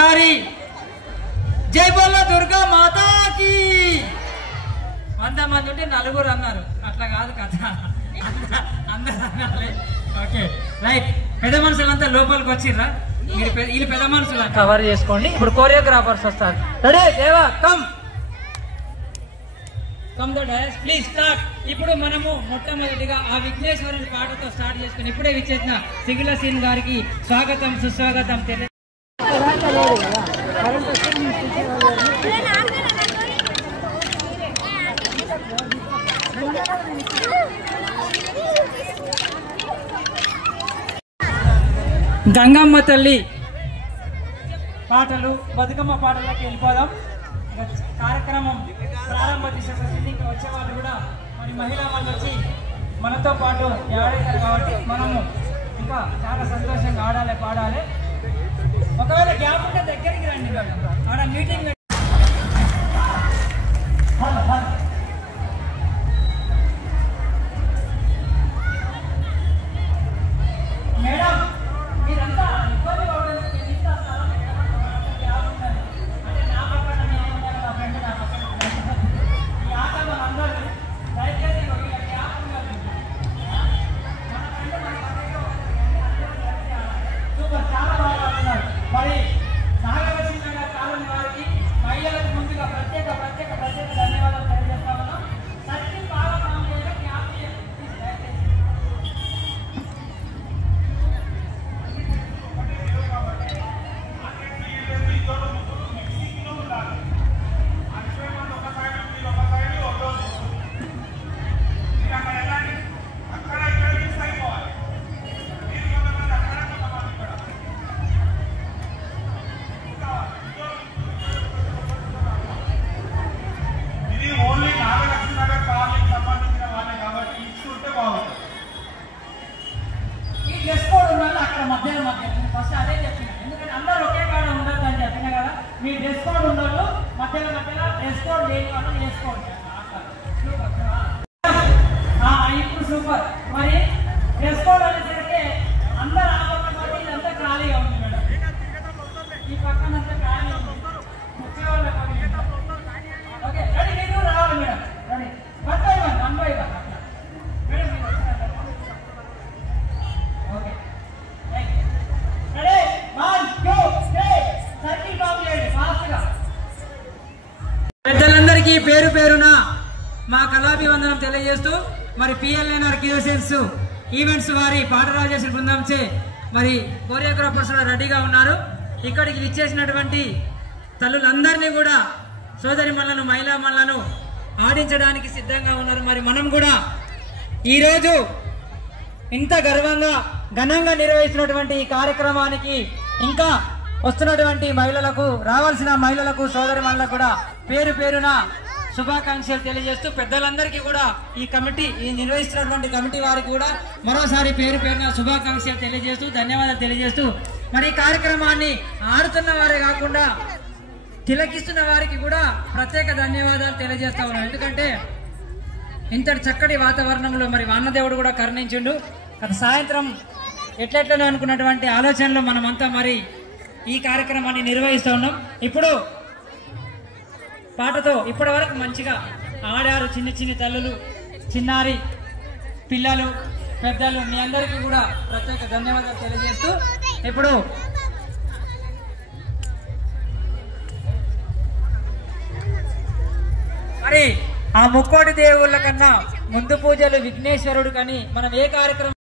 ఒకసారి జై బోలో దుర్గా మాతాకి. 100 మంది ఉంటే 4 అన్నారు, అట్లా కాదు కథ, అందరు అనాలి. Okay right. పెద్ద మనుషులంతా లోపలికి వచ్చిర్రా, మీరు వీళ్ళు పెద్ద మనుషులు కవర్ చేసుకోండి. ఇప్పుడు కోరియోగ్రాఫర్స్ వస్తారు. రెడీ దేవా come come the dais please start. ఇప్పుడు మనము మొట్టమొదటిగా ఆ విఘ్నేశ్వరుని పాటతో స్టార్ట్ చేసుకుని ఇప్పుడే విచ్చేసిన సిగిల సీన్ గారికి స్వాగతం సుస్వాగతం తెలియ. గంగమ్మ తల్లి పాటలు, బతుకమ్మ పాటలకి వెళ్ళిపోదాం. కార్యక్రమం ప్రారంభ దిశకు ఇంకా వచ్చే వాళ్ళు కూడా మరి మహిళా వాళ్ళు వచ్చి మనతో పాటు ఆడతారు కాబట్టి మనము ఇంకా చాలా సంతోషంగా ఆడాలి పాడాలి. ఒకవేళ గ్యాప్ ఉంటే దగ్గరికి రండి మేడం, ఆడ మీటింగ్ మేడం మీరంతా ఇబ్బంది పడలేదు. అంటే నా పక్కన నేను నా ఫ్రెండ్ నా పక్కన ఈ ఆట మనందరూ దయచేసి గ్యాప్ ఉన్నది. మన ఫ్రెండ్ మన పక్కన సూపర్, చాలా బాగా ఆడుతున్నారు. మరి నాగలక్ష్మి నగర్ కాలనీ వారికి మహిళలకు ముందుగా ప్రత్యేక ధన్యవాదాలు తెలియజేస్తా ఉన్నాం. సచిన్ బాగా గ్యాప్ ఫస్ట్ అదే చెప్పిన, ఎందుకంటే అందరూ ఒకే కాడ ఉండదు అని చెప్పిన కదా. మీ డ్రెస్ కోడ్ ఉండదు, మధ్యలో డ్రెస్ కోడ్ లేని వాళ్ళు వేసుకోండి. ఇప్పుడు సూపర్. మరి డ్రెస్ కోడ్ అనేసరికి అందరు ఆ పక్క పాటు ఇదంతా ఖాళీగా ఉంది మేడం, ఈ పక్కన అంతా ఖాళీ ఉంది. వచ్చేవాళ్ళ ఓకే రెడీ, మీరు రావాలి మేడం. రెడీ 1 by 1 మేడం మీరు ఓకే. పెద్దలందరికీ పేరు పేరున మా కళాభివందనం తెలియజేస్తూ మరి పిఎల్ఎన్ఆర్ క్యూసెన్స్ ఈవెంట్స్ వారి పాటరాజేశ్వరి బృందంచే మరి కోరియోగ్రాఫర్స్ కూడా రెడీగా ఉన్నారు. ఇక్కడికి విచ్చేసినటువంటి తల్లులందరినీ కూడా సోదరి మల్లను మహిళా మల్లను ఆడించడానికి సిద్ధంగా ఉన్నారు. మరి మనం కూడా ఈరోజు ఇంత గర్వంగా ఘనంగా నిర్వహిస్తున్నటువంటి ఈ కార్యక్రమానికి ఇంకా వస్తున్నటువంటి మహిళలకు, రావాల్సిన మహిళలకు, సోదరి మహిళలకు కూడా పేరు పేరున శుభాకాంక్షలు తెలియజేస్తూ పెద్దలందరికీ కూడా ఈ నిర్వహిస్తున్నటువంటి కమిటీ వారికి కూడా మరోసారి పేరు పేరున శుభాకాంక్షలు తెలియజేస్తూ ధన్యవాదాలు తెలియజేస్తూ మరి ఈ కార్యక్రమాన్ని ఆడుతున్న వారే కాకుండా తిలకిస్తున్న వారికి కూడా ప్రత్యేక ధన్యవాదాలు తెలియజేస్తా ఉన్నాను. ఎందుకంటే ఇంతటి చక్కటి వాతావరణంలో మరి వానదేవుడు కూడా కరుణించిండు. గత సాయంత్రం ఎట్లెట్లనే అనుకున్నటువంటి ఆలోచనలు మనమంతా మరి ఈ కార్యక్రమాన్ని నిర్వహిస్తూ ఉన్నాం. ఇప్పుడు పాటతో ఇప్పటి వరకు మంచిగా ఆడారు చిన్ని తల్లులు, చిన్నారి పిల్లలు, పెద్దలు, మీ అందరికీ కూడా ప్రత్యేక ధన్యవాదాలు తెలియజేస్తూ ఇప్పుడు మరి ఆ ముక్కోటి దేవుళ్ళ కన్నా ముందు పూజలు విఘ్నేశ్వరుడు కానీ మనం ఏ కార్యక్రమం